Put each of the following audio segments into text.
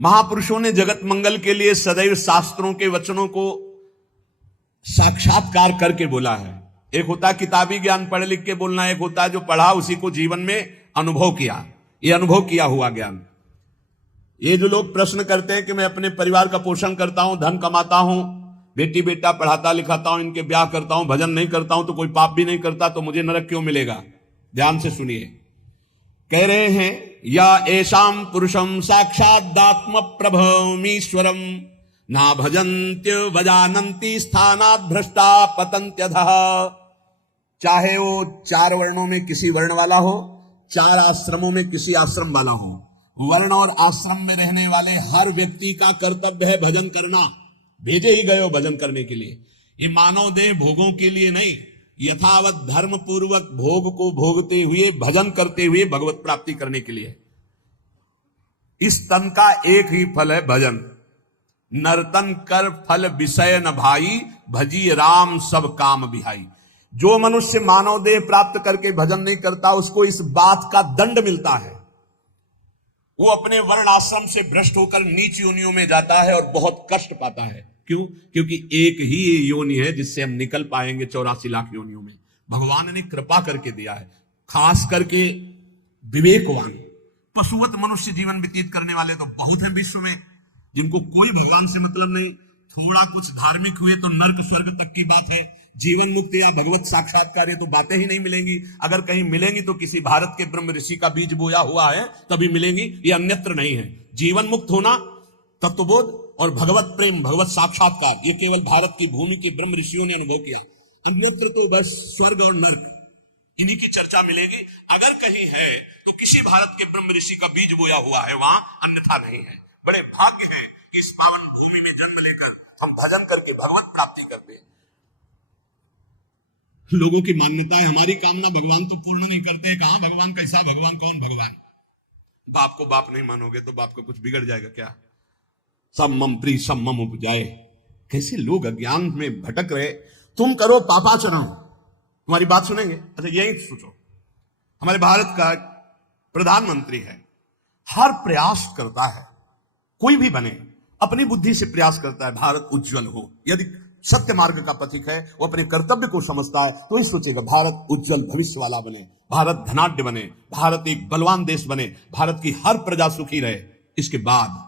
महापुरुषों ने जगत मंगल के लिए सदैव शास्त्रों के वचनों को साक्षात्कार करके बोला है। एक होता है किताबी ज्ञान पढ़ लिख के बोलना, एक होता है जो पढ़ा उसी को जीवन में अनुभव किया, ये अनुभव किया हुआ ज्ञान। ये जो लोग प्रश्न करते हैं कि मैं अपने परिवार का पोषण करता हूं, धन कमाता हूं, बेटी बेटा पढ़ाता लिखाता हूं, इनके ब्याह करता हूं, भजन नहीं करता हूं, तो कोई पाप भी नहीं करता, तो मुझे नरक क्यों मिलेगा? ध्यान से सुनिए। कह रहे हैं या ऐशाम पुरुषम साक्षादात्म प्रभमीश्वरम ना भजन्त्य वजानंती स्थानात् भ्रष्टा पतंत्यधः। चाहे वो 4 वर्णों में किसी वर्ण वाला हो, 4 आश्रमों में किसी आश्रम वाला हो, वर्ण और आश्रम में रहने वाले हर व्यक्ति का कर्तव्य है भजन करना। भेजे ही गए हो भजन करने के लिए। ये मानव देह भोगों के लिए नहीं, यथावत धर्म पूर्वक भोग को भोगते हुए भजन करते हुए भगवत प्राप्ति करने के लिए। इस तन का एक ही फल है भजन। नर्तन कर फल विषय न भाई, भजी राम सब काम बिहाई। जो मनुष्य मानव देह प्राप्त करके भजन नहीं करता, उसको इस बात का दंड मिलता है। वो अपने वर्ण आश्रम से भ्रष्ट होकर नीच योनियों में जाता है और बहुत कष्ट पाता है। क्यों? क्योंकि एक ही योनि है जिससे हम निकल पाएंगे 84 लाख योनियों में। भगवान ने कृपा करके दिया है। खास करके विवेकवान पशुवत मनुष्य जीवन व्यतीत करने वाले तो बहुत हैं विश्व में, जिनको कोई भगवान से मतलब नहीं। थोड़ा कुछ धार्मिक हुए तो नर्क स्वर्ग तक की बात है। जीवन मुक्ति या भगवत साक्षात्कार ये तो बातें ही नहीं मिलेंगी। अगर कहीं मिलेंगी तो किसी भारत के ब्रह्म ऋषि का बीज बोया हुआ है तभी मिलेंगी, ये अन्यत्र नहीं है। जीवन मुक्त होना, तत्वबोध और भगवत प्रेम, भगवत साक्षात्कार, ये केवल भारत की भूमि के ब्रह्म ऋषियों ने अनुभव किया। अन्यत्र तो बस स्वर्ग और नर्क, इन्हीं की चर्चा मिलेगी। अगर कहीं है तो किसी भारत के ब्रह्म ऋषि का बीज बोया हुआ है, वहां अन्यथा नहीं है। बड़े भाग्य है कि इस पावन भूमि में जन्म लेकर हम भजन करके भगवत प्राप्ति करते हैं। लोगों की मान्यता है हमारी कामना भगवान तो पूर्ण नहीं करते। कहां भगवान, कैसा भगवान, कौन भगवान? बाप को बाप नहीं मानोगे तो बाप का कुछ बिगड़ जाएगा क्या? सब मम प्री सब मम उपजाए। कैसे लोग अज्ञान में भटक रहे। तुम करो पापाचरण, तुम्हारी बात सुनेंगे। अच्छा यही सोचो, हमारे भारत का प्रधानमंत्री है, हर प्रयास करता है, कोई भी बने अपनी बुद्धि से प्रयास करता है भारत उज्जवल हो। यदि सत्य मार्ग का पथिक है, वो अपने कर्तव्य को समझता है तो ही सोचेगा भारत उज्जवल भविष्य वाला बने, भारत धनाढ्य बने, भारत एक बलवान देश बने, भारत की हर प्रजा सुखी रहे। इसके बाद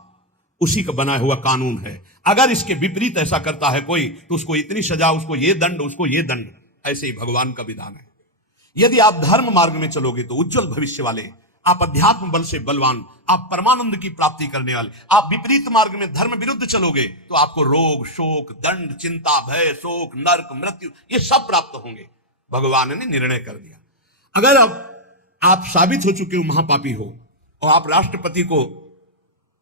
उसी का बनाया हुआ कानून है। अगर इसके विपरीत ऐसा करता है कोई तो उसको इतनी सजा, उसको ये दंड, उसको ये दंड। ऐसे ही भगवान का विधान है। यदि आप धर्म मार्ग में चलोगे तो उज्जवल भविष्य वाले, आप अध्यात्म बल से बलवान, आप परमानंद की प्राप्ति करने वाले। आप विपरीत मार्ग में धर्म विरुद्ध चलोगे तो आपको रोग, शोक, दंड, चिंता, भय, शोक, नरक, मृत्यु, ये सब प्राप्त होंगे। भगवान ने निर्णय कर दिया। अगर अब आप साबित हो चुके हो महापापी हो और आप राष्ट्रपति को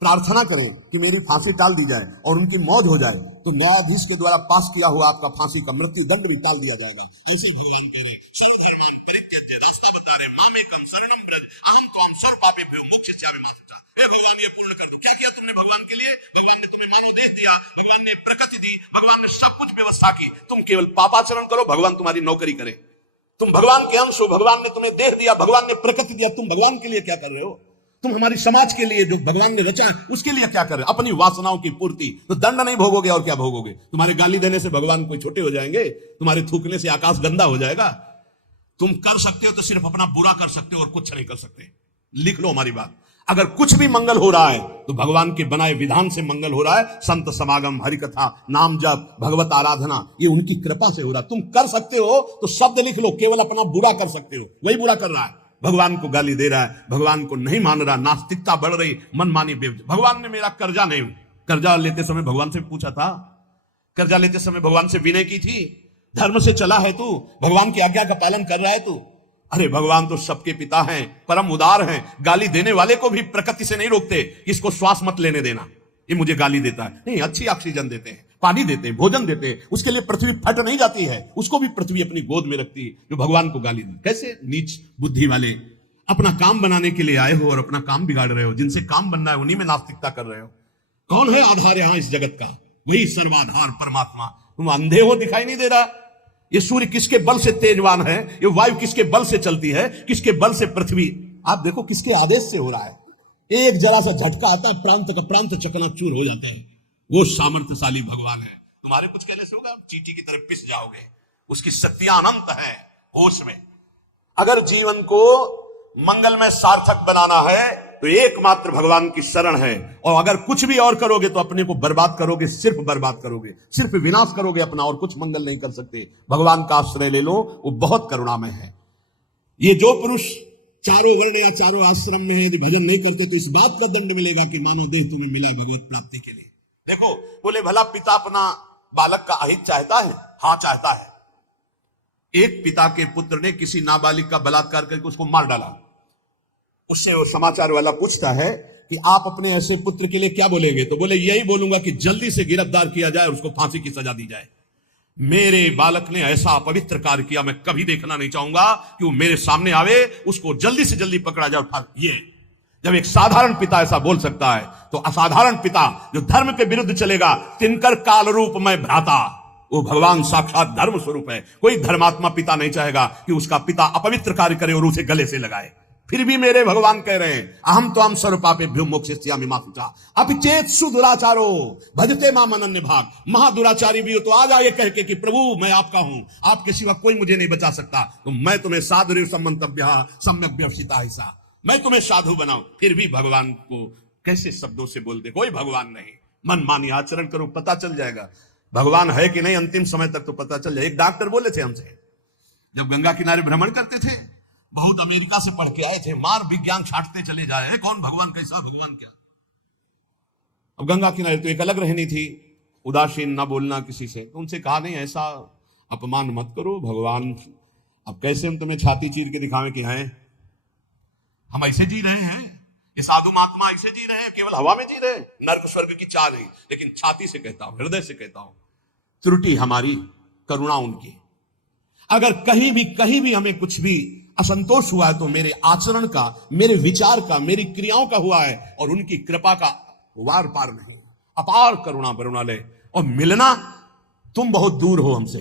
प्रार्थना करें कि मेरी फांसी टाल दी जाए और उनकी मौत हो जाए, तो न्यायाधीश के द्वारा पास किया हुआ आपका फांसी का मृत्यु दंड भी टाल दिया जाएगा। ऐसे ही भगवान कह रहे सर्वधर्मान् परित्यज्य, रास्ता बता रहे मामेकं शरणं व्रज अहं त्वां सर्वपापेभ्यो मोक्षयिष्यामि मा शुचः। हे भगवान, ये पूर्ण कर दो। क्या किया तुमने भगवान के लिए? भगवान ने तुम्हें मानव देह दिया, भगवान ने प्रकृति दी, भगवान ने सब कुछ व्यवस्था की। तुम केवल पापाचरण करो, भगवान तुम्हारी नौकरी करे। तुम भगवान के अंश हो, भगवान ने तुम्हें देह दिया, भगवान ने प्रकृति दिया, तुम भगवान के लिए क्या कर रहे हो? तुम हमारी समाज के लिए जो भगवान ने रचा उसके लिए क्या कर रहे हो? अपनी वासनाओं की पूर्ति। तो दंड नहीं भोगोगे और क्या भोगोगे? तुम्हारे गाली देने से भगवान कोई छोटे हो जाएंगे? तुम्हारे थूकने से आकाश गंदा हो जाएगा? तुम कर सकते हो तो सिर्फ अपना बुरा कर सकते हो और कुछ नहीं कर सकते। लिख लो हमारी बात। अगर कुछ भी मंगल हो रहा है तो भगवान के बनाए विधान से मंगल हो रहा है। संत समागम, हरिकथा, नाम जप, भगवत आराधना, ये उनकी कृपा से हो रहा है। तुम कर सकते हो तो शब्द लिख लो, केवल अपना बुरा कर सकते हो, वही बुरा कर रहा है। भगवान को गाली दे रहा है, भगवान को नहीं मान रहा, नास्तिकता बढ़ रही, मनमानी बेवजह। भगवान ने मेरा कर्जा नहीं, कर्जा लेते समय भगवान से पूछा था? कर्जा लेते समय भगवान से विनय की थी? धर्म से चला है तू? भगवान की आज्ञा का पालन कर रहा है तू? अरे भगवान तो सबके पिता हैं, परम उदार हैं। गाली देने वाले को भी प्रकृति से नहीं रोकते, इसको श्वास मत लेने देना, ये मुझे गाली देता है। नहीं, अच्छी ऑक्सीजन देते हैं, पानी देते हैं, भोजन देते हैं, उसके लिए पृथ्वी फट नहीं जाती है, उसको भी पृथ्वी अपनी गोद में रखती है, जो भगवान को गाली दे। कैसे नीच बुद्धि वाले अपना काम बनाने के लिए आए हो और अपना काम बिगाड़ रहे हो। जिनसे काम बनना है उन्हीं में नास्तिकता कर रहे हो। कौन है आधार यहां इस जगत का? वही सर्वाधार परमात्मा। तुम अंधे हो, दिखाई नहीं दे रहा? ये सूर्य किसके बल से तेजवान है? ये वायु किसके बल से चलती है? किसके बल से पृथ्वी? आप देखो किसके आदेश से हो रहा है? एक जरा सा झटका आता है, प्रांत का प्रांत चकनाचूर हो जाता है। वो सामर्थ्यशाली भगवान है। तुम्हारे कुछ कहने से होगा, चींटी की तरह पिस जाओगे। उसकी शक्तियां अनंत है होश में। अगर जीवन को मंगलमय सार्थक बनाना है तो एकमात्र भगवान की शरण है। और अगर कुछ भी और करोगे तो अपने को बर्बाद करोगे, सिर्फ बर्बाद करोगे, सिर्फ विनाश करोगे अपना, और कुछ मंगल नहीं कर सकते। भगवान का आश्रय ले लो, वो बहुत करुणामय है। ये जो पुरुष चारों वर्ण या चारों आश्रम में है, यदि भजन नहीं करते तो इस बात का दंड मिलेगा कि मानव देह तुम्हें मिला भगवत प्राप्ति के लिए। देखो, बोले भला पिता अपना बालक का अहित चाहता है? हाँ चाहता है। एक पिता के पुत्र ने किसी नाबालिग का बलात्कार करके उसको मार डाला। उससे वो समाचार वाला पूछता है कि आप अपने ऐसे पुत्र के लिए क्या बोलेंगे? तो बोले यही बोलूंगा कि जल्दी से गिरफ्तार किया जाए और उसको फांसी की सजा दी जाए। मेरे बालक ने ऐसा अपवित्र कार्य किया, मैं कभी देखना नहीं चाहूंगा कि वो मेरे सामने आवे, उसको जल्दी से जल्दी पकड़ा जाए। ये जब एक साधारण पिता ऐसा बोल सकता है तो असाधारण पिता जो धर्म के विरुद्ध चलेगा, तिनकर काल रूप में भ्राता, वो भगवान साक्षात धर्म स्वरूप है। कोई धर्मात्मा पिता नहीं चाहेगा कि उसका पिता अपवित्र कार्य करे और उसे गले से लगाए। फिर भी मेरे भगवान कह रहे हैं, अहम तो हम सर्वपापेभ्यो मोक्षयिष्यामि मा शुचा अपि चेत सुदुराचारो भजते माम अनन्य भाग। महादुराचारी भी हो तो आ जाए कह के कि प्रभु मैं आपका हूं, आपके सिवा कोई मुझे नहीं बचा सकता, तो मैं तुम्हें साधु सम्मंतव्य सम्यक व्यवसिता हिस्सा, मैं तुम्हें साधु बनाऊं। फिर भी भगवान को कैसे शब्दों से बोलते, कोई भगवान नहीं। मन मानी आचरण करो, पता चल जाएगा भगवान है कि नहीं। अंतिम समय तक तो पता चल जाए। एक डॉक्टर बोले थे हमसे, जब गंगा किनारे भ्रमण करते थे, बहुत अमेरिका से पढ़ के आए थे, मार विज्ञान छाटते चले जा रहे हैं, कौन भगवान, कैसा भगवान, क्या। अब गंगा किनारे तो एक अलग रहनी थी, उदासीन ना बोलना किसी से। तो उनसे कहा नहीं, ऐसा अपमान मत करो, भगवान अब कैसे हम तुम्हें छाती चीर के दिखावें कि हैं हम ऐसे जी रहे हैं, ये साधु महात्मा ऐसे जी रहे हैं, केवल हवा में जी रहे हैं, नर्क स्वर्ग की चाह नहीं। लेकिन छाती से कहता हूं, हृदय से कहता हूं, त्रुटि हमारी, करुणा उनकी। अगर कहीं भी हमें कुछ भी असंतोष हुआ है तो मेरे आचरण का, मेरे विचार का, मेरी क्रियाओं का हुआ है, और उनकी कृपा का वार पार नहीं। अपार करुणा बरुणालय। और मिलना, तुम बहुत दूर हो हमसे,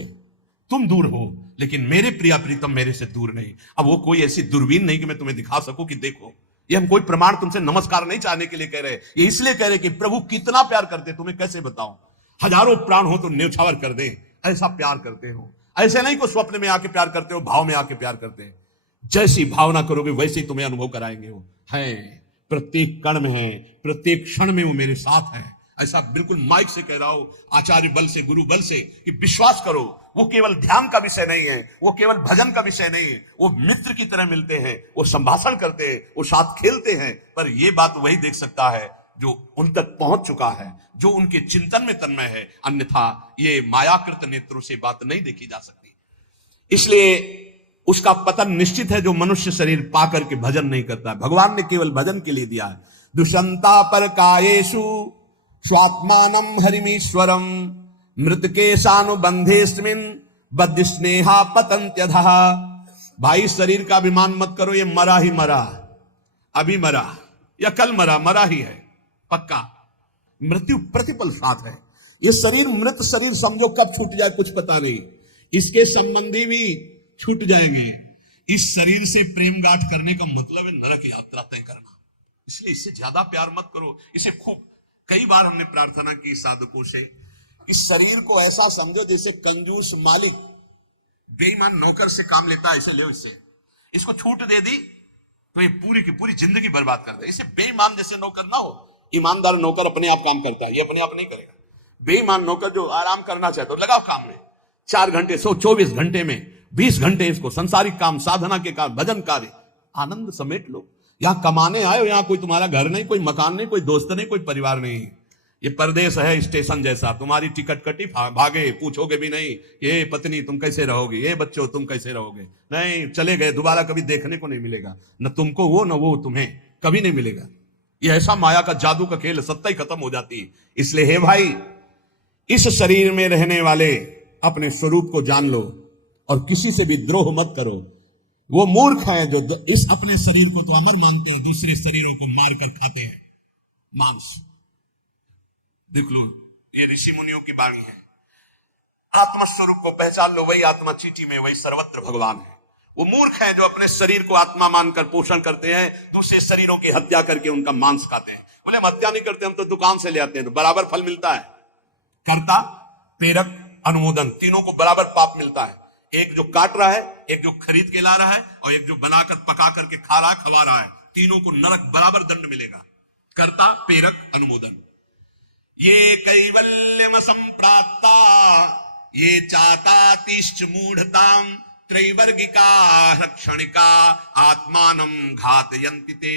तुम दूर हो, लेकिन मेरे प्रिया प्रीतम मेरे से दूर नहीं। अब वो कोई ऐसी दूरबीन नहीं कि मैं तुम्हें दिखा सकूं कि देखो। ये हम कोई प्रमाण तुमसे नमस्कार नहीं चाहने के लिए कह रहे, ये इसलिए कह रहे कि प्रभु कितना प्यार करते, तुम्हें कैसे बताऊं। हजारों प्राण हो तो न्यौछावर कर दे, ऐसा प्यार करते हो। ऐसे नहीं को स्वप्न में आके प्यार करते हो, भाव में आके प्यार करते हैं। जैसी भावना करोगे वैसे ही तुम्हें अनुभव कराएंगे। वो है, प्रत्येक कण में है, प्रत्येक क्षण में वो मेरे साथ है। ऐसा बिल्कुल माइक से कह रहा हूं, आचार्य बल से, गुरु बल से, कि विश्वास करो, वो केवल ध्यान का विषय नहीं है, वो केवल भजन का विषय नहीं है। वो मित्र की तरह मिलते हैं, वो संभाषण करते हैं, वो साथ खेलते हैं। पर ये बात वही देख सकता है जो उन तक पहुंच चुका है, जो उनके चिंतन में तन्मय है। अन्यथा ये मायाकृत नेत्रों से बात नहीं देखी जा सकती। इसलिए उसका पतन निश्चित है जो मनुष्य शरीर पाकर के भजन नहीं करता है। भगवान ने केवल भजन के लिए दिया है। दुष्यंता पर कायेषु स्वात्मानम हरिमीश्वरम मृतकेशानुबंधेस्मिन् बद्ध स्नेहा पतंत्यधः। भाई शरीर का अभिमान मत करो, ये मरा ही मरा, अभी मरा या कल मरा, मरा ही है पक्का। मृत्यु प्रतिपल साथ है। ये शरीर मृत शरीर समझो कब छूट जाए कुछ पता नहीं। इसके संबंधी भी छूट जाएंगे। इस शरीर से प्रेम गांठ करने का मतलब है नरक यात्रा तय करना। इसलिए इससे ज्यादा प्यार मत करो। इसे खूब, कई बार हमने प्रार्थना की साधकों से, इस शरीर को ऐसा समझो जैसे कंजूस मालिक बेईमान नौकर से काम लेता है। इसे ले, इसको छूट दे दी तो ये पूरी की पूरी जिंदगी बर्बाद कर दे। इसे बेईमान जैसे नौकर ना हो। ईमानदार नौकर अपने आप काम करता है, ये अपने आप नहीं करेगा। बेईमान नौकर जो आराम करना चाहता है, लगाओ काम में 4 घंटे, 124 घंटे में 20 घंटे इसको संसारिक काम, साधना के काम, भजन कार्य, आनंद समेट लो। यहां कमाने आए हो, यहां कोई तुम्हारा घर नहीं, कोई मकान नहीं, कोई दोस्त नहीं, कोई परिवार नहीं। ये परदेश है स्टेशन जैसा। तुम्हारी टिकट कटी, भागे, पूछोगे भी नहीं, ये पत्नी तुम कैसे रहोगे, ये बच्चों तुम कैसे रहोगे, नहीं, चले गए, दोबारा कभी देखने को नहीं मिलेगा। न तुमको वो, न वो तुम्हें, कभी नहीं मिलेगा। ये ऐसा माया का जादू का खेल, सत्ता ही खत्म हो जाती है। इसलिए हे भाई, इस शरीर में रहने वाले अपने स्वरूप को जान लो और किसी से भी द्रोह मत करो। वो मूर्ख हैं जो इस अपने शरीर को तो अमर मानते हैं, दूसरे शरीरों को मारकर खाते हैं मांस। देख लो, ये ऋषि मुनियों की वाणी है। आत्मा स्वरूप को पहचान लो, वही आत्मा चीटी में, वही सर्वत्र भगवान है। वो मूर्ख है जो अपने शरीर को आत्मा मानकर पोषण करते हैं, दूसरे शरीरों की हत्या करके उनका मांस खाते हैं। बोले हम हत्या नहीं करते, हम तो दुकान से ले आते हैं, तो बराबर फल मिलता है। कर्ता, प्रेरक, अनुमोदन, तीनों को बराबर पाप मिलता है। एक जो काट रहा है, एक जो खरीद के ला रहा है, और एक जो बनाकर पका करके खा रहा है, खवा रहा है, तीनों को नरक बराबर दंड मिलेगा। कर्ता, प्रेरक, अनुमोदन। ये कैवल्यम संप्राप्ता ये चातातिश्च मूढ़ताम त्रैवर्गिका रक्षणिका आत्मानं घातयन्ति ते।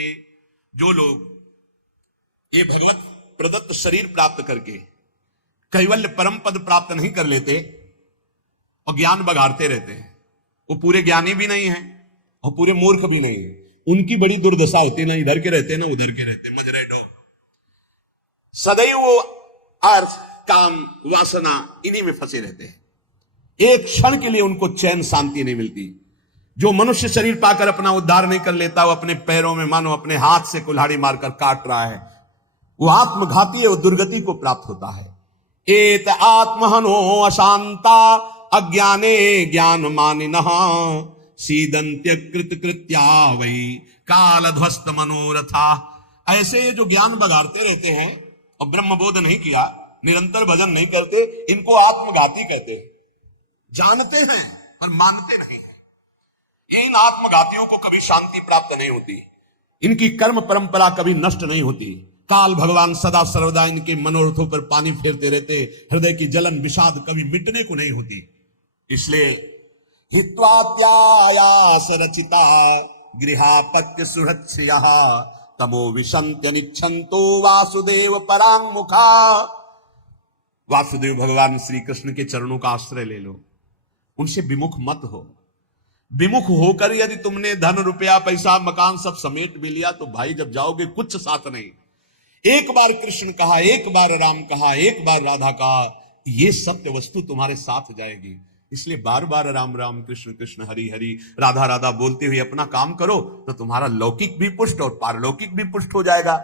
जो लोग ये भगवत प्रदत्त शरीर प्राप्त करके कैवल्य परम पद प्राप्त नहीं कर लेते और ज्ञान बघाड़ते रहते हैं, वो पूरे ज्ञानी भी नहीं है और पूरे मूर्ख भी नहीं है। उनकी बड़ी दुर्दशा होती है, ना इधर के रहते ना उधर के रहते, मजरे डो। सदैव वो अर्थ, काम, वासना इन्हीं में फंसे रहते हैं। एक क्षण के लिए उनको चैन शांति नहीं मिलती। जो मनुष्य शरीर पाकर अपना उद्धार नहीं कर लेता, वो अपने पैरों में मानो अपने हाथ से कुल्हाड़ी मारकर काट रहा है, वो आत्मघाती है, वो दुर्गति को प्राप्त होता है। एत आत्महनो अशांता अज्ञाने ज्ञान मानिनः सीदंत्य कृत कृत्या वही काल ध्वस्त मनोरथा। ऐसे जो ज्ञान बघाड़ते रहते हैं और ब्रह्मबोध नहीं किया, निरंतर भजन नहीं करते, इनको आत्मघाती कहते हैं। जानते हैं पर मानते नहीं है। इन आत्मघातियों को कभी शांति प्राप्त नहीं होती, इनकी कर्म परंपरा कभी नष्ट नहीं होती। काल भगवान सदा सर्वदा इनके मनोरथों पर पानी फेरते रहते, हृदय की जलन विषाद कभी मिटने को नहीं होती। इसलिए हित्वात्यायास रचिता गृहापत्य सुहृत्स्यः तमो विशन्त्य निच्छन्तो वासुदेव परांगमुखा। वासुदेव भगवान श्री कृष्ण के चरणों का आश्रय ले लो, उनसे विमुख मत हो। विमुख होकर यदि तुमने धन रुपया पैसा मकान सब समेट भी लिया, तो भाई जब जाओगे कुछ साथ नहीं। एक बार कृष्ण कहा, एक बार राम कहा, एक बार राधा कहा, ये सत्य वस्तु तुम्हारे साथ जाएगी। इसलिए बार बार राम राम कृष्ण कृष्ण हरि हरि राधा राधा बोलते हुए अपना काम करो, तो तुम्हारा लौकिक भी पुष्ट और पारलौकिक भी पुष्ट हो जाएगा।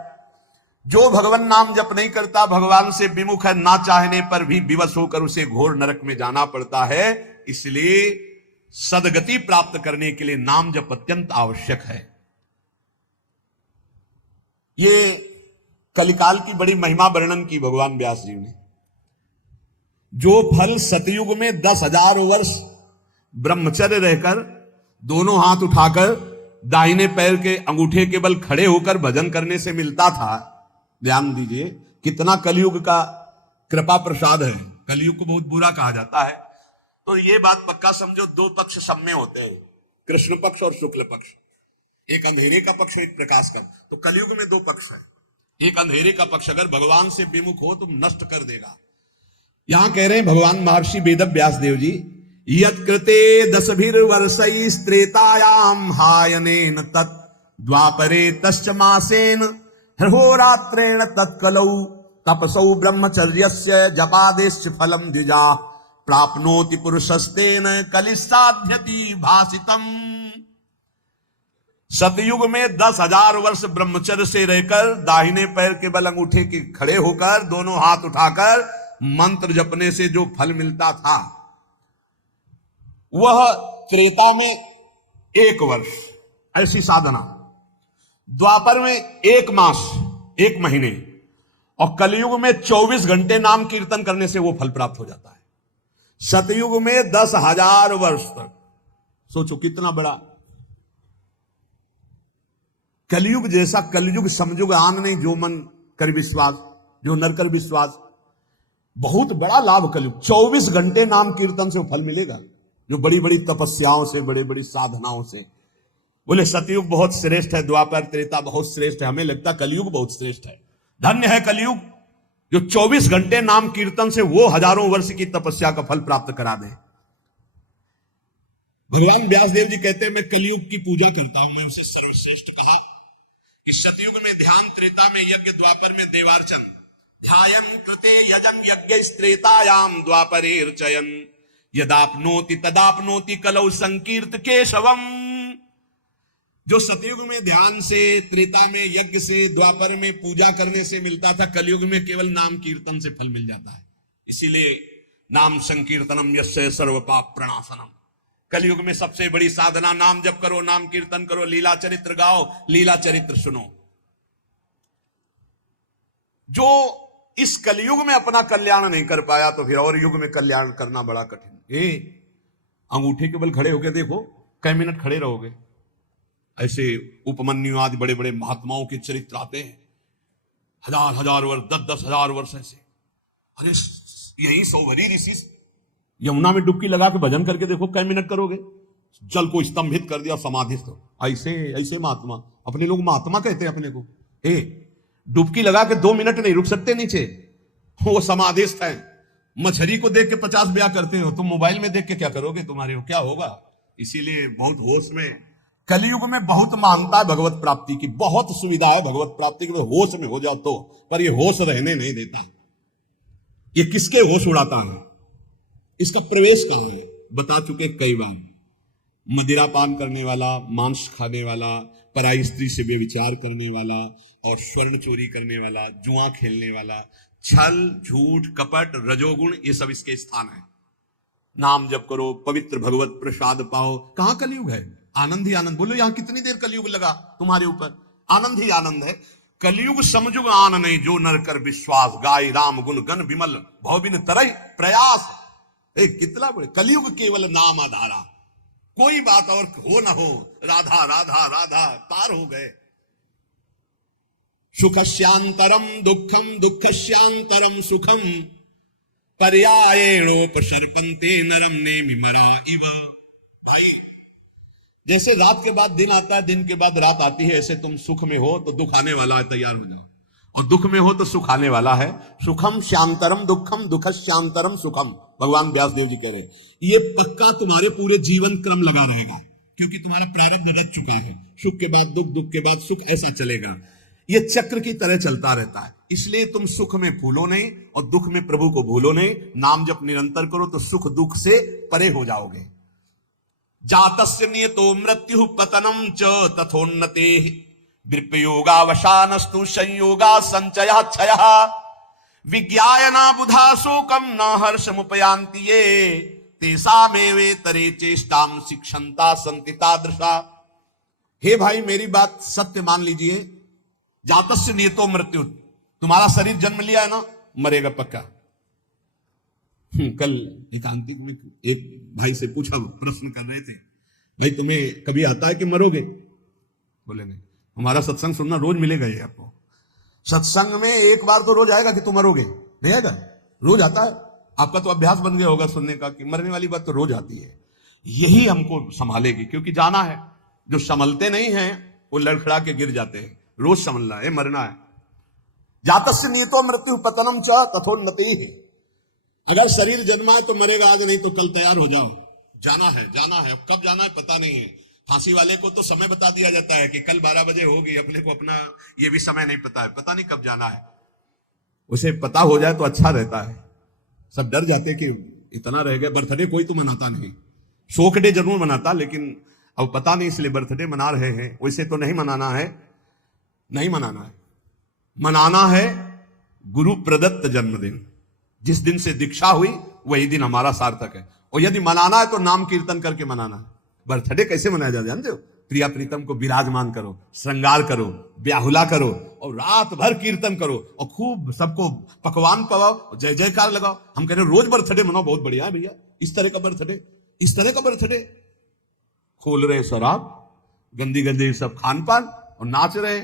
जो भगवान नाम जप नहीं करता, भगवान से विमुख है, ना चाहने पर भी विवश होकर उसे घोर नरक में जाना पड़ता है। इसलिए सदगति प्राप्त करने के लिए नाम जप अत्यंत आवश्यक है। ये कलिकाल की बड़ी महिमा वर्णन की भगवान व्यास जी ने। जो फल सतयुग में 10,000 वर्ष ब्रह्मचर्य रहकर दोनों हाथ उठाकर दाहिने पैर के अंगूठे के बल खड़े होकर भजन करने से मिलता था, ध्यान दीजिए कितना कलयुग का कृपा प्रसाद है। कलयुग को बहुत बुरा कहा जाता है, तो ये बात पक्का समझो, दो पक्ष सब में होते हैं, कृष्ण पक्ष और शुक्ल पक्ष। एक अंधेरे का पक्ष, एक प्रकाश का। तो कलयुग में दो पक्ष है। एक अंधेरे का पक्ष अगर भगवान से विमुख हो तो नष्ट कर देगा। यहां कह रहे हैं भगवान महर्षि वेद व्यास देव जी, यत् कृते 10 वर्षै त्रेतायाम हायनेन तत् द्वापरे तश्च मासेन होरात्रेण तत्कलौ तपसौ ब्रह्मचर्यस्य जपादेश्च फलम द्विजा प्राप्नोति पुरुषस्तेन कलिसाध्यति भासितम। सतयुग में 10,000 वर्ष ब्रह्मचर्य से रहकर दाहिने पैर के बल अंगूठे के खड़े होकर दोनों हाथ उठाकर मंत्र जपने से जो फल मिलता था, वह त्रेता में 1 वर्ष ऐसी साधना, द्वापर में 1 मास 1 महीने, और कलयुग में 24 घंटे नाम कीर्तन करने से वो फल प्राप्त हो जाता है। सतयुग में 10,000 वर्ष तक, सोचो कितना बड़ा। कलयुग जैसा कलयुग समझुग आन नहीं, जो मन कर विश्वास, जो नर कर विश्वास। बहुत बड़ा लाभ कलयुग। 24 घंटे नाम कीर्तन से फल मिलेगा, जो बड़ी बड़ी तपस्याओं से, बड़े बड़ी साधनाओं से। बोले सतयुग बहुत श्रेष्ठ है, द्वापर त्रेता बहुत श्रेष्ठ है, हमें लगता कलयुग बहुत श्रेष्ठ है। धन्य है कलयुग जो 24 घंटे नाम कीर्तन से वो हजारों वर्ष की तपस्या का फल प्राप्त करा दे। भगवान व्यासदेव जी कहते हैं, मैं कलयुग की पूजा करता हूं, मैं उसे सर्वश्रेष्ठ कहा कि सतयुग में ध्यान, त्रेता में यज्ञ, द्वापर में देवार्चन। ध्यायं कृते यजं यज्ञ त्रेतायाम द्वापरेर्चयन् यदाप्नोति तदाप्नोति कलौ संकीर्त केशवम। जो सतयुग में ध्यान से, त्रेता में यज्ञ से, द्वापर में पूजा करने से मिलता था, कलयुग में केवल नाम कीर्तन से फल मिल जाता है। इसीलिए नाम संकीर्तनम यस्य सर्व पाप प्रणाशनम। कलयुग में सबसे बड़ी साधना नाम जप करो, नाम कीर्तन करो, लीला चरित्र गाओ, लीला चरित्र सुनो। जो इस कलयुग में अपना कल्याण नहीं कर पाया तो फिर और युग में कल्याण करना बड़ा कठिन। अंगूठे के बल खड़े होकर देखो, कई मिनट खड़े रहोगे। ऐसे उपमन्यु आदि बड़े बड़े महात्माओं के चरित्र आते हैं, हजार हजार वर्ष, 10,000 वर्ष ऐसे। अरे यही सौभरी ऋषि यमुना में डुबकी लगा के भजन करके देखो, कई मिनट करोगे। जल को स्तंभित कर दिया, समाधिस्थ। ऐसे ऐसे महात्मा, अपने लोग महात्मा कहते हैं अपने को। डुबकी लगा के 2 मिनट नहीं रुक सकते नीचे, वो समाधिस्थ है। मछली को देख के 50 ब्याह करते हो, तुम मोबाइल में देख के क्या करोगे, तुम्हारे क्या होगा। इसीलिए बहुत होश में, कलयुग में बहुत मानता है भगवत प्राप्ति की, बहुत सुविधा है भगवत प्राप्ति की, तो होश में हो जाओ तो। पर ये होश रहने नहीं देता। ये किसके होश उड़ाता है, इसका प्रवेश कहां है, बता चुके कई बार। मदिरा पान करने वाला, मांस खाने वाला, पराई स्त्री से व्यभिचार करने वाला, और स्वर्ण चोरी करने वाला, जुआ खेलने वाला, छल झूठ कपट रजोगुण, ये सब इसके स्थान है। नाम जप करो, पवित्र भगवत प्रसाद पाओ। कहां कलयुग है, आनंद ही आनंद। बोलो यहां कितनी देर कलयुग लगा तुम्हारे ऊपर, आनंद ही आनंद है। कलयुग समझुग आन नहीं, जो नर कर विश्वास, गाय राम गुण गण विमल, भवबिन तरह प्रयास। कितना बड़े कलयुग, केवल नाम आधारा, कोई बात और हो ना हो, राधा राधा राधा, पार हो गए। सुखस्यांतरम दुखम, दुखस्यांतरम सुखम, पर्यायेणोपसर्पन्ते नरम नेमिमरा इव। भाई जैसे रात के बाद दिन आता है, दिन के बाद रात आती है, ऐसे तुम सुख में हो तो दुख आने वाला है, तैयार हो जाओ। और दुख में हो तो सुख आने वाला है। सुखम श्यांतरम दुखम, दुखश्यांतरम सुखम, भगवान व्यास देव जी कह रहे हैं। ये पक्का तुम्हारे पूरे जीवन क्रम लगा रहेगा, क्योंकि तुम्हारा प्रारब्ध रच चुका है। सुख के बाद दुख, दुख के बाद सुख, ऐसा चलेगा। ये चक्र की तरह चलता रहता है। इसलिए तुम सुख में फूलो नहीं और दुख में प्रभु को भूलो नहीं। नाम जप निरंतर करो तो सुख दुख से परे हो जाओगे। जातस्य नियतो मृत्यु पतनम च तथोन्नते, विप्रयोगावसानस्तु संयोगा संचयः क्षयः, विज्ञायना बुधा शोकम न हर्षमुपयान्ति ये, तेषामेवे तरे चेष्टाम शिक्षन्ता सन्ति तादृशा। हे भाई मेरी बात सत्य मान लीजिए। जातस्य नियतो मृत्यु, तुम्हारा शरीर जन्म लिया है ना, मरेगा पक्का। कल एकांतिक में एक भाई से पूछा, प्रश्न कर रहे थे, भाई तुम्हें कभी आता है कि मरोगे? बोले नहीं। हमारा सत्संग सुनना रोज मिलेगा ये आपको। सत्संग में एक बार तो रोज आएगा कि तुम मरोगे, नहीं आएगा? रोज आता है। आपका तो अभ्यास बन गया होगा सुनने का कि मरने वाली बात तो रोज आती है। यही हमको संभालेगी, क्योंकि जाना है। जो संभलते नहीं हैं वो लड़खड़ा के गिर जाते हैं। रोज संभलना है, मरना है। जातस्य नियतो मृत्यु पतनम च तथोन्नति। अगर शरीर जन्मा है तो मरेगा आज, नहीं तो कल तैयार हो जाओ। जाना है, जाना है। अब कब जाना है पता नहीं है। फांसी वाले को तो समय बता दिया जाता है कि कल 12 बजे होगी, अपने को अपना ये भी समय नहीं पता है, पता नहीं कब जाना है। उसे पता हो जाए तो अच्छा रहता है। सब डर जाते कि इतना रह गया। बर्थडे कोई तो मनाता नहीं, शोक डे जरूर मनाता, लेकिन अब पता नहीं इसलिए बर्थडे मना रहे हैं। वैसे तो नहीं मनाना है, नहीं मनाना है। मनाना है गुरु प्रदत्त जन्मदिन। जिस दिन से दीक्षा हुई वही दिन हमारा सार्थक है। और यदि मनाना है तो नाम कीर्तन करके मनाना है। बर्थडे कैसे मनाया जाता है जानते हो? प्रिया प्रीतम को विराजमान करो, श्रृंगार करो, ब्याहुला करो और रात भर कीर्तन करो और खूब सबको पकवान पवाओ और जय जयकार लगाओ। हम कह रहे रोज बर्थडे मनाओ, बहुत बढ़िया है भैया। इस तरह का बर्थडे, इस तरह का बर्थडे, खोल रहे शराब, गंदी गंदी सब खान पान और नाच रहे,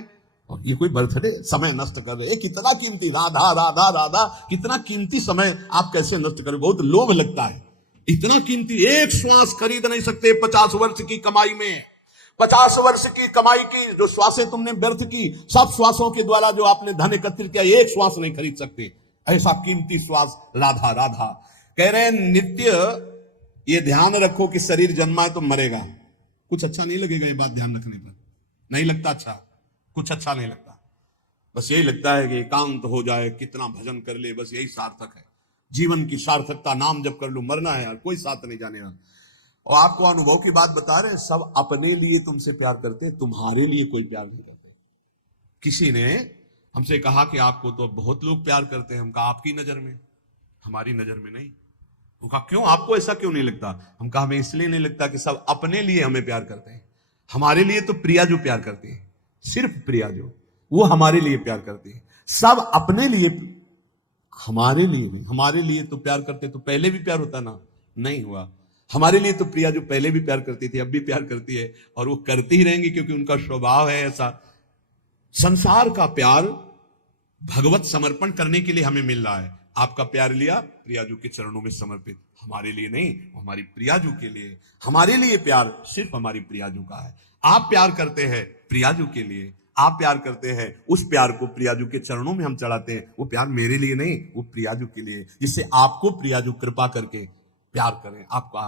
और ये कोई बर्थडे? समय नष्ट कर रहे। कितना कीमती, राधा राधा राधा, कितना कीमती समय आप कैसे नष्ट करें? बहुत लोभ लगता है। इतना कीमती, एक श्वास खरीद नहीं सकते 50 वर्ष की कमाई में। 50 वर्ष की कमाई की जो श्वासें तुमने व्यर्थ की, सब श्वासों के द्वारा जो आपने धन एकत्रित किया, एक श्वास नहीं खरीद सकते। ऐसा कीमती श्वास राधा राधा। कह रहे हैं नित्य ये ध्यान रखो कि शरीर जन्मा है तो मरेगा। कुछ अच्छा नहीं लगेगा ये बात ध्यान रखने पर, नहीं लगता अच्छा, कुछ अच्छा नहीं लगता। बस यही लगता है कि एकांत हो जाए, कितना भजन कर ले, बस यही सार्थक है। जीवन की सार्थकता नाम जप कर लो, मरना है यार, कोई साथ नहीं जाने वाला। और आपको अनुभव की बात बता रहे हैं, सब अपने लिए तुमसे प्यार करते, तुम्हारे लिए कोई प्यार नहीं करते। किसी ने हमसे कहा कि आपको तो बहुत लोग प्यार करते हैं। हम कहा आपकी नजर में, हमारी नजर में नहीं। वो कहा क्यों, आपको ऐसा क्यों नहीं लगता? हम कहा हमें इसलिए नहीं लगता कि सब अपने लिए हमें प्यार करते हैं। हमारे लिए तो प्रिया जो प्यार करती है, सिर्फ प्रिया जो, वो हमारे लिए प्यार करती है। सब अपने लिए, हमारे लिए नहीं। हमारे लिए तो प्यार करते तो पहले भी प्यार होता ना, नहीं हुआ। हमारे लिए तो प्रिया जो पहले भी प्यार करती थी, अब भी प्यार करती है, और वो करती ही रहेंगी क्योंकि उनका स्वभाव है ऐसा। संसार का प्यार भगवत समर्पण करने के लिए हमें मिल रहा है। आपका प्यार लिया प्रियाजू के चरणों में समर्पित, हमारे लिए नहीं, हमारी प्रियाजू के लिए। हमारे लिए प्यार सिर्फ हमारी प्रियाजू का है। आप प्यार करते हैं प्रियाजू के लिए, आप प्यार करते हैं, उस प्यार को प्रियाजू के चरणों में हम चढ़ाते हैं। वो प्यार मेरे लिए नहीं, वो प्रियाजू के लिए, जिससे आपको प्रियाजू कृपा करके प्यार करें, आपका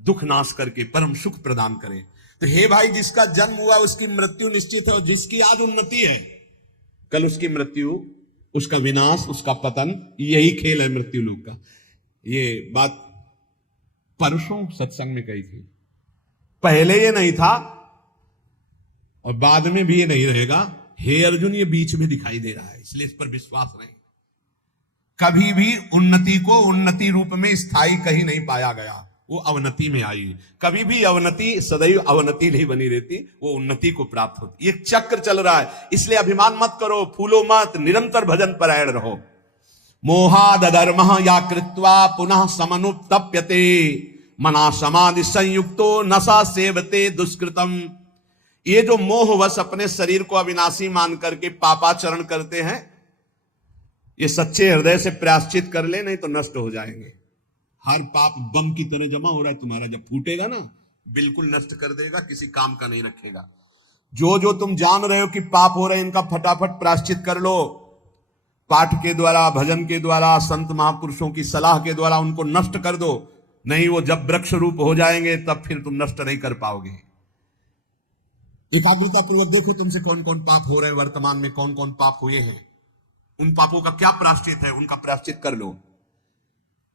दुख नाश करके परम सुख प्रदान करें। तो हे भाई, जिसका जन्म हुआ उसकी मृत्यु निश्चित है, और जिसकी आज उन्नति है कल उसकी मृत्यु, उसका विनाश, उसका पतन, यही खेल है मृत्यु लोक का। ये बात परसों सत्संग में कही थी। पहले ये नहीं था और बाद में भी ये नहीं रहेगा। हे अर्जुन, ये बीच में दिखाई दे रहा है, इसलिए इस पर विश्वास नहीं। कभी भी उन्नति को उन्नति रूप में स्थायी कहीं नहीं पाया गया, वो अवनति में आई। कभी भी अवनति सदैव अवनति नहीं बनी रहती, वो उन्नति को प्राप्त होती। ये चक्र चल रहा है, इसलिए अभिमान मत करो, फूलो मत, निरंतर भजन परायण रहो। मोहाद अधर्म या कृत्वा पुनः समनुतप्यते मना समाधि संयुक्तो नशा सेवते दुष्कृतम। ये जो मोहवश अपने शरीर को अविनाशी मान करके पापाचरण करते हैं, ये सच्चे हृदय से प्रायश्चित कर ले, नहीं तो नष्ट हो जाएंगे। हर पाप बम की तरह जमा हो रहा है तुम्हारा, जब फूटेगा ना बिल्कुल नष्ट कर देगा, किसी काम का नहीं रखेगा। जो जो तुम जान रहे हो कि पाप हो रहे हैं, इनका फटाफट प्रायश्चित कर लो। पाठ के द्वारा, भजन के द्वारा, संत महापुरुषों की सलाह के द्वारा उनको नष्ट कर दो। नहीं, वो जब वृक्ष रूप हो जाएंगे तब फिर तुम नष्ट नहीं कर पाओगे। एकाग्रता पूर्वक देखो तुमसे कौन कौन पाप हो रहे हैं, वर्तमान में कौन कौन पाप हुए हैं, उन पापों का क्या प्रायश्चित है, उनका प्रायश्चित कर लो।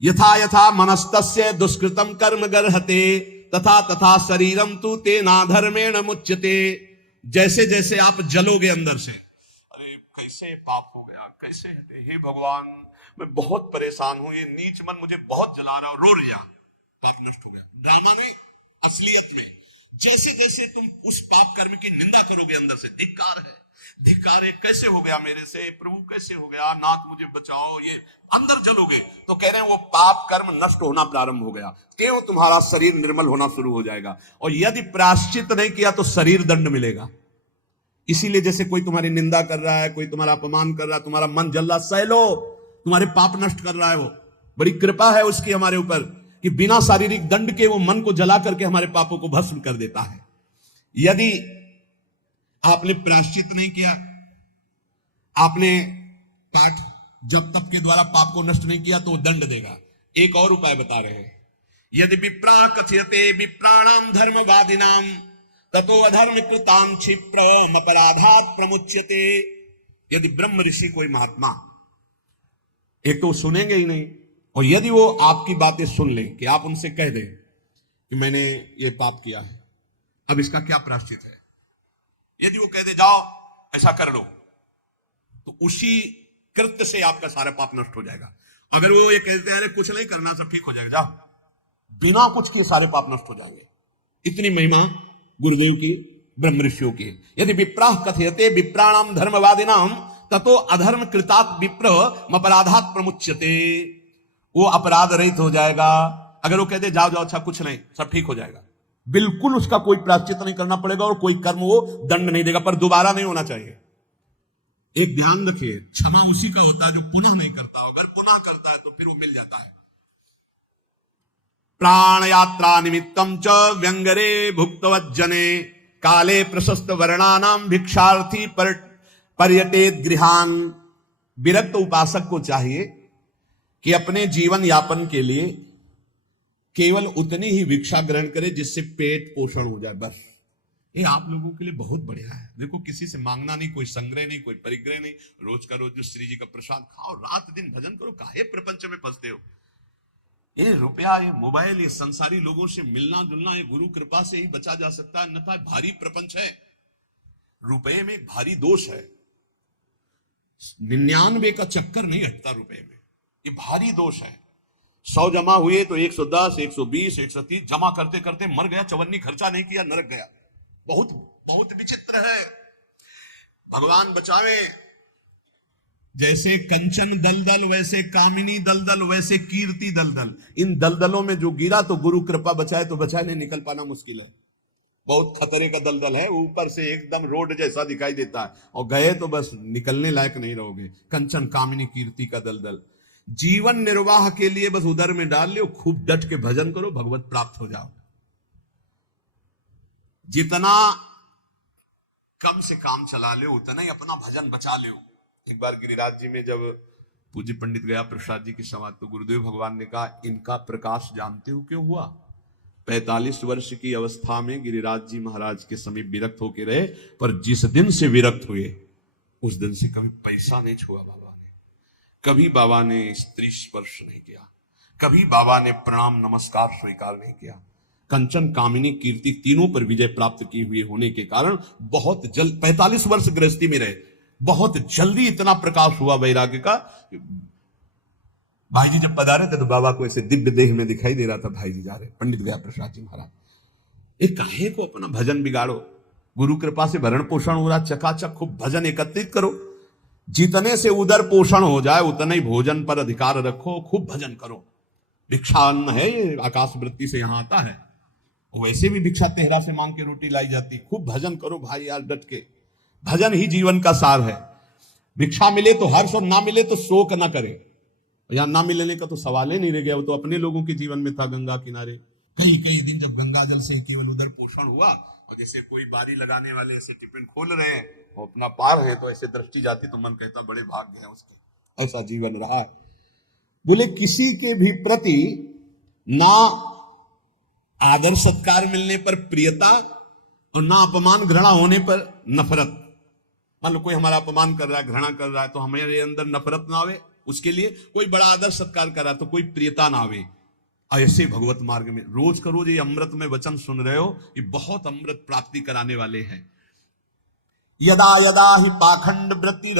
यथा यथा मनस्तस्य दुष्कृतम कर्म गर्हते तथा तथा शरीरम तु तेना धर्मेण मुच्यते। जैसे जैसे आप जलोगे अंदर से, अरे कैसे पाप हो गया, कैसे हटे, हे भगवान मैं बहुत परेशान हूं, ये नीच मन मुझे बहुत जला रहा, रो रिया, पाप नष्ट हो गया। ड्रामा में, असलियत में जैसे जैसे तुम उस पाप कर्म की निंदा करोगे, अंदर से धिक्कार है, धिक्कार है, कैसे हो गया मेरे से, प्रभु कैसे हो गया, नाथ मुझे बचाओ, ये अंदर जलोगे तो कह रहे हैं वो पाप कर्म नष्ट होना प्रारंभ हो गया। क्यों? तुम्हारा शरीर निर्मल होना शुरू हो जाएगा। और यदि प्रायश्चित नहीं किया तो शरीर दंड मिलेगा। इसीलिए जैसे कोई तुम्हारी निंदा कर रहा है, कोई तुम्हारा अपमान कर रहा है, तुम्हारा मन जल रहा, सह लो, तुम्हारे पाप नष्ट कर रहा है। वो बड़ी कृपा है उसकी हमारे ऊपर कि बिना शारीरिक दंड के वो मन को जला करके हमारे पापों को भस्म कर देता है। यदि आपने प्रायश्चित नहीं किया, आपने पाठ जब तप के द्वारा पाप को नष्ट नहीं किया, तो वो दंड देगा। एक और उपाय बता रहे हैं, यदि विप्रा कथयते विप्राणाम धर्मवादिनाम ततो अधर्म कृताम क्षिप्रम अपराधात प्रमुच्यते। यदि ब्रह्म ऋषि कोई महात्मा, एक तो सुनेंगे ही नहीं, और यदि वो आपकी बातें सुन लें कि आप उनसे कह दें कि मैंने ये पाप किया है, अब इसका क्या प्रायश्चित है, यदि वो कह दे जाओ ऐसा कर लो, तो उसी कृत्य से आपका सारा पाप नष्ट हो जाएगा। अगर वो ये कहते हैं कुछ नहीं करना, सब ठीक हो जाएगा, जाओ, बिना कुछ किए सारे पाप नष्ट हो जाएंगे। इतनी महिमा गुरुदेव की, ब्रह्म ऋषियों की। यदि विप्राह कथयते विप्राणाम धर्मवादिनाम ततो अधर्म कृतात् विप्र अपराधात् प्रमुच्यते। वो अपराध रहित हो जाएगा। अगर वो कहते जाओ जाओ, अच्छा कुछ नहीं, सब ठीक हो जाएगा, बिल्कुल उसका कोई प्रायश्चित नहीं करना पड़ेगा और कोई कर्म वो दंड नहीं देगा, पर दोबारा नहीं होना चाहिए। एक ध्यान रखिए, क्षमा उसी का होता है जो पुनः नहीं करता। अगर पुनः करता है तो फिर वो मिल जाता है। प्राण यात्रा निमित्तम च व्यंगरे भुक्तवज्जने काले प्रशस्त वर्णानाम भिक्षार्थी पर्यटेत गृहान। विरक्त उपासक को चाहिए कि अपने जीवन यापन के लिए केवल उतनी ही भिक्षा ग्रहण करे जिससे पेट पोषण हो जाए, बस। ये आप लोगों के लिए बहुत बढ़िया है। देखो, किसी से मांगना नहीं, कोई संग्रह नहीं, कोई परिग्रह नहीं, रोज का रोज जो श्री जी का प्रसाद खाओ, रात दिन भजन करो। काहे प्रपंच में फंसते हो? ये रुपया, ये मोबाइल, ये संसारी लोगों से मिलना जुलना, ये गुरु कृपा से ही बचा जा सकता है, अन्यथा भारी प्रपंच है। रुपये में भारी दोष है, 99 का चक्कर नहीं हटता रुपये में, ये भारी दोष है। 100 जमा हुए तो 110, 120, 130 जमा करते करते मर गया, चवन्नी खर्चा नहीं किया, नरक गया। बहुत बहुत विचित्र है। भगवान बचावे। जैसे कंचन दलदल, वैसे कामिनी दलदल, वैसे कीर्ति दलदल। इन दलदलों में जो गिरा तो गुरु कृपा बचाए, तो बचाए, नहीं निकल पाना मुश्किल है। बहुत खतरे का दलदल है। ऊपर से एकदम रोड जैसा दिखाई देता है और गए तो बस निकलने लायक नहीं रहोगे। कंचन कामिनी कीर्ति का दलदल। जीवन निर्वाह के लिए बस उधर में डाल लो, खूब डट के भजन करो, भगवत प्राप्त हो जाओ। जितना कम से काम चला लो, उतना ही अपना भजन बचा लो। एक बार गिरिराज जी में जब पूज्य पंडित गया प्रसाद जी की समाधि, तो गुरुदेव भगवान ने कहा, इनका प्रकाश जानते हो क्यों हुआ? 45 वर्ष की अवस्था में गिरिराज जी महाराज के समीप विरक्त होके रहे, पर जिस दिन से विरक्त हुए उस दिन से कभी पैसा नहीं छुआ बाबा ने, कभी बाबा ने स्त्री स्पर्श नहीं किया, कभी बाबा ने प्रणाम नमस्कार स्वीकार नहीं किया। कंचन कामिनी कीर्ति तीनों पर विजय प्राप्त की हुई होने के कारण बहुत जल्द 45 वर्ष गृहस्थी में रहे, बहुत जल्दी इतना प्रकाश हुआ वैराग्य का। भाई जी जब पधारे थे तो बाबा को ऐसे दिव्य देह में दिखाई दे रहा था, भाई जी जा रहे, पंडित गया प्रसाद जी महाराज, एक काहे को अपना भजन बिगाड़ो, गुरु कृपा से भरण पोषण हो रहा, चकाचक खूब भजन एकत्रित करो, जितने से उदर पोषण हो जाए उतने ही भोजन पर अधिकार रखो, खूब भजन करो। भिक्षान्न है ये, आकाश वृत्ति से यहां आता है, वैसे भी भिक्षा तेहरा से मांग के रोटी लाई जाती। खूब भजन करो भाई यार, डट के। भजन ही जीवन का सार है। भिक्षा मिले तो हर्ष और ना मिले तो शोक ना करे। या ना मिलने का तो सवाल ही नहीं रह गया, वो तो अपने लोगों के जीवन में था गंगा किनारे। कई कई दिन जब गंगा जल से केवल उधर पोषण हुआ, और जैसे कोई बारी लगाने वाले ऐसे टिफिन खोल रहे हैं, वो अपना पार है, तो ऐसे दृष्टि जाती तो मन कहता बड़े भाग्य है उसके, ऐसा जीवन रहा है। बोले किसी के भी प्रति ना आदर सत्कार मिलने पर प्रियता, और ना अपमान घृणा होने पर नफरत। मान लो कोई हमारा अपमान कर रहा है, घृणा कर रहा है, तो हमारे अंदर नफरत ना आवे उसके लिए। कोई बड़ा आदर सत्कार कर रहा है तो कोई प्रियता ना आवे। ऐसे भगवत मार्ग में रोज का रोज ये अमृत में वचन सुन रहे हो, ये बहुत अमृत प्राप्ति कराने वाले हैं। यदा यदा ही पाखंड वृत्ति